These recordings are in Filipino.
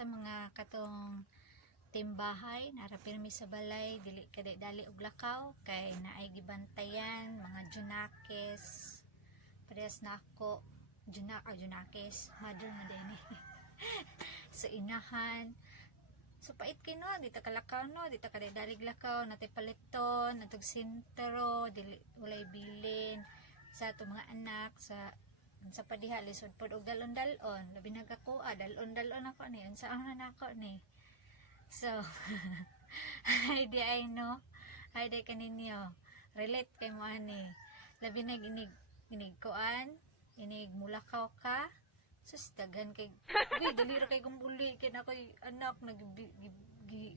sa mga katong timbahay narapirmi sa balay dili kaday dali og lakaw kay naay gibantayan mga junakes parehas nako junakes mother na din sa inahan so pait kino dita kalakaw no dita kaday dalig lakaw natay paliton natog sintro dili walay bilin sa ato mga anak sa padiha lisod pod og dalon-dalon labi nagakuha dalon-dalon ako ni unsa ang nako ni so hi di ay no hi di kaninyo relate kay mo ani labi nag inig kuan inig mulakaw ka sus daghan kay dali ra kay gumbuli kay na koy anak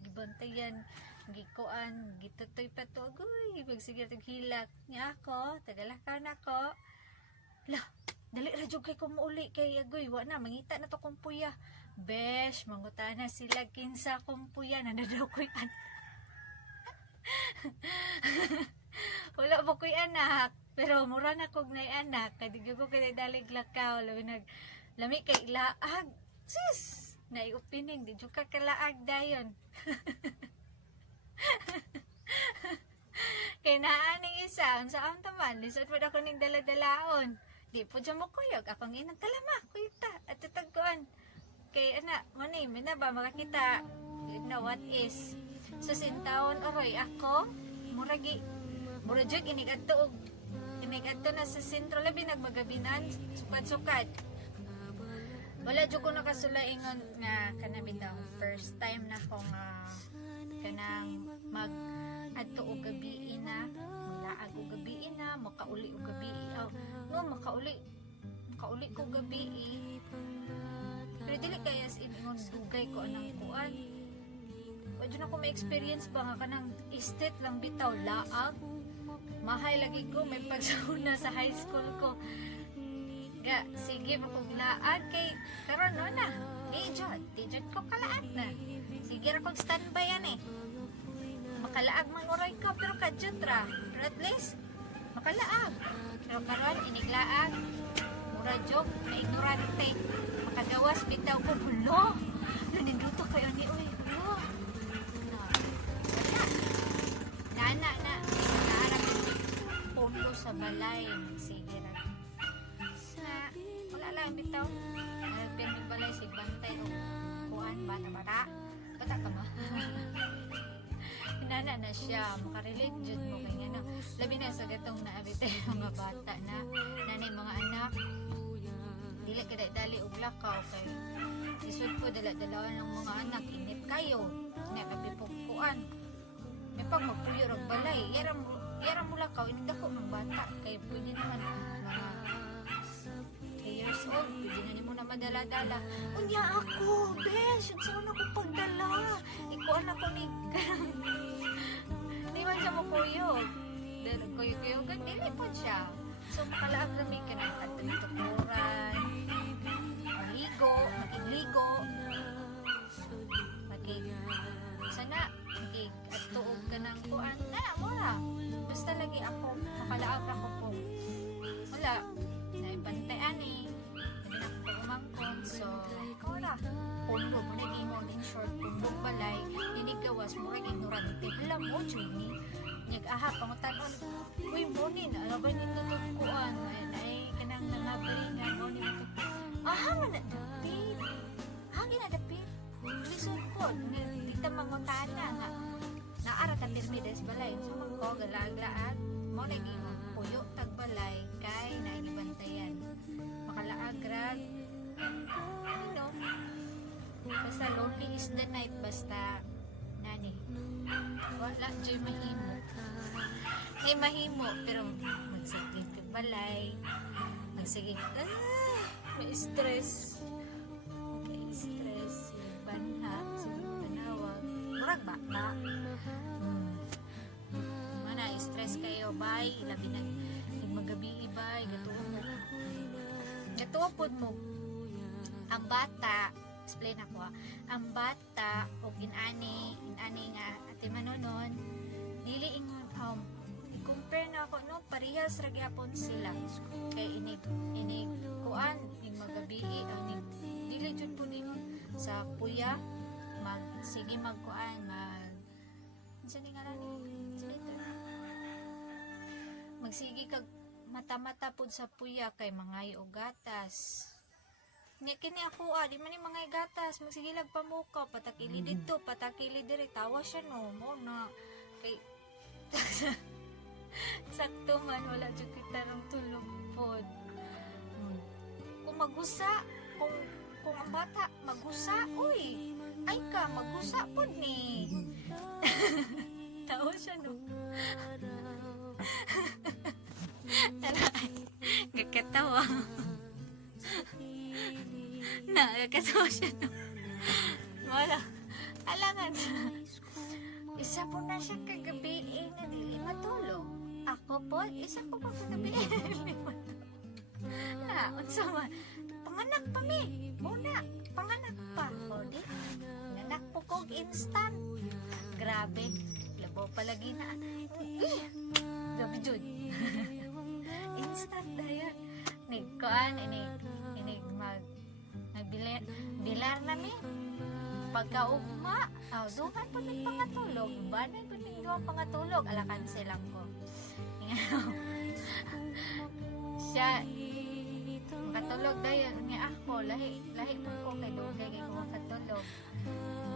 gibantayan gikuan gitutoy pa to agoy ibig sige tag hilak niya ako tagalakaw nako la dali ra jud kay kumuuli kay agoy wa na mangita na to kong puya besh mangutana sila kinsa kong puya nanadaw koy wala ba koy anak pero mura na kog nay anak kay di ko kay dalig lakaw lami kay laag sis nay opening di jud ka kalaag dayon kay naaning isa unsa ang taman lisod pod ako ning dala-dalaon di po dyan mo kuyog akong inang talama kuyta at tutagkuan kay anak mo ni na ba makakita you know what is so sintawon oroy ako murag inig adto na sa sentro labi nagmagabinan sukad wala jud ko nakasulaingon nga kanabitaw first time na ko nga kanang mag adto og gabi na maglaag og gabi na makauli og gabi makauli ko gabi pero dili kaya ingon dugay ko anang kuan wadyo na ko may experience ba nga kanang estate lang bitaw laag mahay lagi ko may pagsuna sa high school ko ga sige makuglaag kay karon no na dijud ko kalaag na sige ra kog standby yan makalaag man uray ka pero kadjud ra pero at least makalaag pero karon iniglaag mura jog na ignorante makagawas bitaw ko hulo naninduto kayo ni uy hulo nana na puno sa balay sige ra wala lang bitaw nagpin balay sig bantay o kuan bata ka ma nana na siya makarelate jud mo kay ngano labi na sa gatong naabite mga bata na nanay mga anak dili kada dali og lakaw kay isud po dala-dalawan ng mga anak init kayo na kabipugkuan may pag magpuyo og balay yara mo lakaw inig dako ng bata kay pwede naman mga 3 years old pwede na nimo na madala-dala unya ako besh saan ako pagdala ikuan ako ni di man siya mapuyog kuyog dili po siya so makalaag rami ka na at tukuran makigligo sana at tuog ka ng kuan na mura basta lagi ako makalaag ako po wala naibantayan hindi na ako umangkong so mura pundo mo na mo in short pundong balay ninigawas mo rin ignorante alam mo Juni nag-aha pangutan uy monin alam ba nito kuan ay kanang nangabaringan mo nito aha man na dapit hangin na dapit lisod ko dita mangutana nga naara ka pirmi des balay so magko galaag-laag mo lagi mo puyo tag balay kay naigibantayan makalaag rag basta lonely is the night basta nani wala dyan mahimo pero magsaglit ka balay magsaglit may stress banhat sige panawag murag bata mana stress kayo bay labi nag magabi bay gatuo mo ang bata explain ako ang bata o inani nga ati manonon dili ingon compare na ako no, parehas ra gyapon sila. Kay inig kuan ning magabi ning dili jud po ning sa puya sige magkuan unsa ni ngalan ni magsige kag mata-mata pud sa puya kay mangay og gatas. Nya kini ako di man ni mangay gatas, magsigilag pamuka, patakili dito, patakili dire, tawa siya no, mo na kay sakto man wala jud kita rang tulog pod. Kung magusa, kung ang bata magusa, uy, ay ka magusa pod ni. Tawa siya no. Kakatawa. Kakatawa siya no. Wala. Alangan. Isa po na siya kagabi na dili matulog. Ako po, isa po kagabi na dili matulog. Unsa man. Panganak pa mi. Una, panganak pa. O di, nanak po kog instant. Grabe. Labaw palagi na. Gabi jud. Instant dayon. Nigkuan, inig bilar na mi. Pagkaugma, duhan po ng pangatulog. Banay po ng duhan pangatulog. Alakan silang ko. Siya, makatulog dayon. Nga ako, lahi po ko kay dugay kay ko makatulog.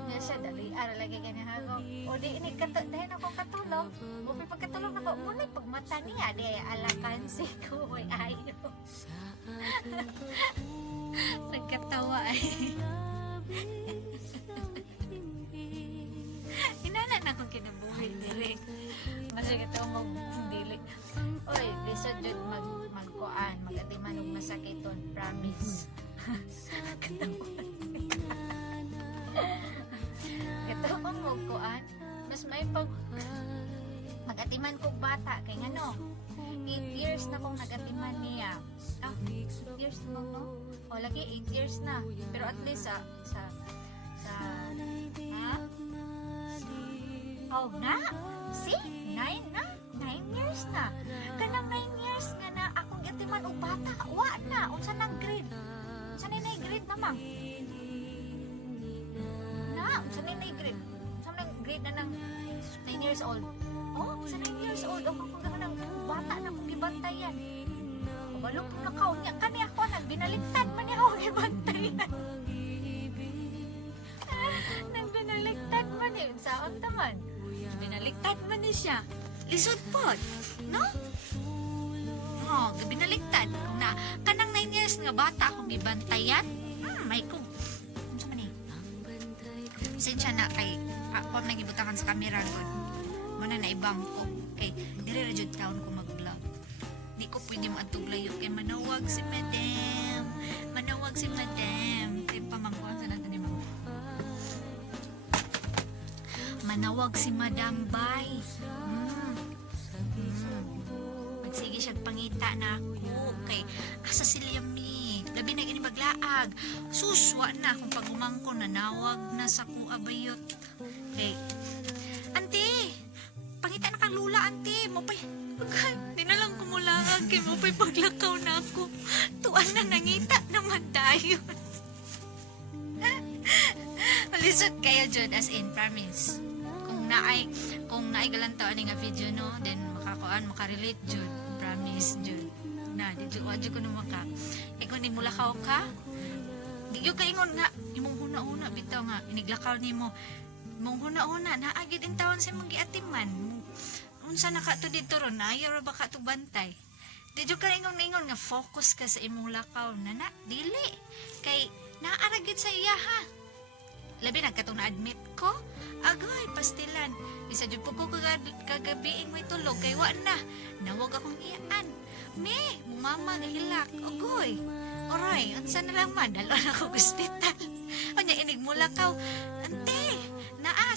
Nga siya, dali, lagi ganyan ako. O di, dahil ako katulog. Bupi pagkatulog ako, muna pagmata niya, di alakan si ko, may ayaw. Nagkatawa ay. Inanan ako kinabuhi dili. Masig ito mag-dili. Oy, lisod jud magkuan, magatiman og masakiton, promise. Ito ang magkuan, mas may magatiman kog bata kay ngano. 8 years na kong nagatiman niya. 8 years na no? O lagi 8 years na. Pero at least oh na? See? 9 na? 9 years na. Kanang 9 years nga na akong gatiman og bata. Wa na. Unsa nang grade? Unsa na grade namang? Unsa na grade? Unsa nang grade na nang 9 years old? Oh, sa 9 years old, ako kung gano'n bata na kong gibantayan. Kabalo po na kao niya. Kani ako nagbinaliktad man niya ako gibantayan. Nagbinaliktad man niya. Saan taman? Binaliktad man niya siya. Lisod po. No? Oh, binaliktad. Na, kanang 9 years nga bata akong gibantayan. May kong. Ano sa man eh? Sinsya na kay ako nagibutakan sa camera ko. Mana na ibang ko kay dire ra jud taon ko mag-vlog. Di ko pwede maatuglayo kay manawag si madam kay pamangkuan sa nato ni mama. Manawag si Madam Bay. Magsige siya pangita na ako kay asa sila mi labi na gini maglaag suswa na kung pagumangko nanawag na sa ko abayot kay ante pangita na kang lula, ante. Mapay, di na lang kumulaag. Kaya mapay paglakaw na ako. Tuan na nangita naman tayo. Malisod kayo, Jud, as in, promise. Kung naay galantawan nga video, no, then makarelate, Jud. Promise, Jud. Na, di Jud ko na maka. Kung ni mulakaw ka, di yung kaingon nga, imong huna-huna, bitaw nga, iniglakaw ni mo. Mong huna-huna, naagid in tawon sa mong giatiman. Unsa na ka to dito ron, ayaw ra ba ka to bantay? Di ka ingon nga focus ka sa imong lakaw na dili. Kay naaragid sa iya ha. Labi na katong na-admit ko, agoy, pastilan. Isa jud po ko kagabi may tulog, kay wa na. Nawag akong iyaan. Me, mama gahilak, agoy. Oray, unsa na lang man, dalo na ako hospital. Anya inig mo lakaw, ante,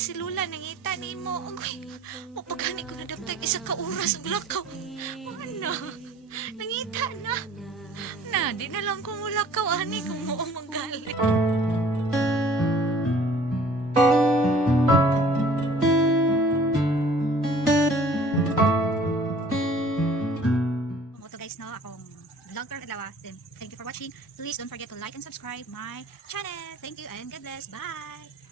si Lula nangita ni mo. Agoy, o pagani ko na daptag isa ka oras og lakaw. Ano? Nangita na. Di na lang ko mulakaw, ani, kung mo magalit. vlog karong adlaw. Then thank you for watching. Please don't forget to like and subscribe my channel. Thank you and God bless. Bye.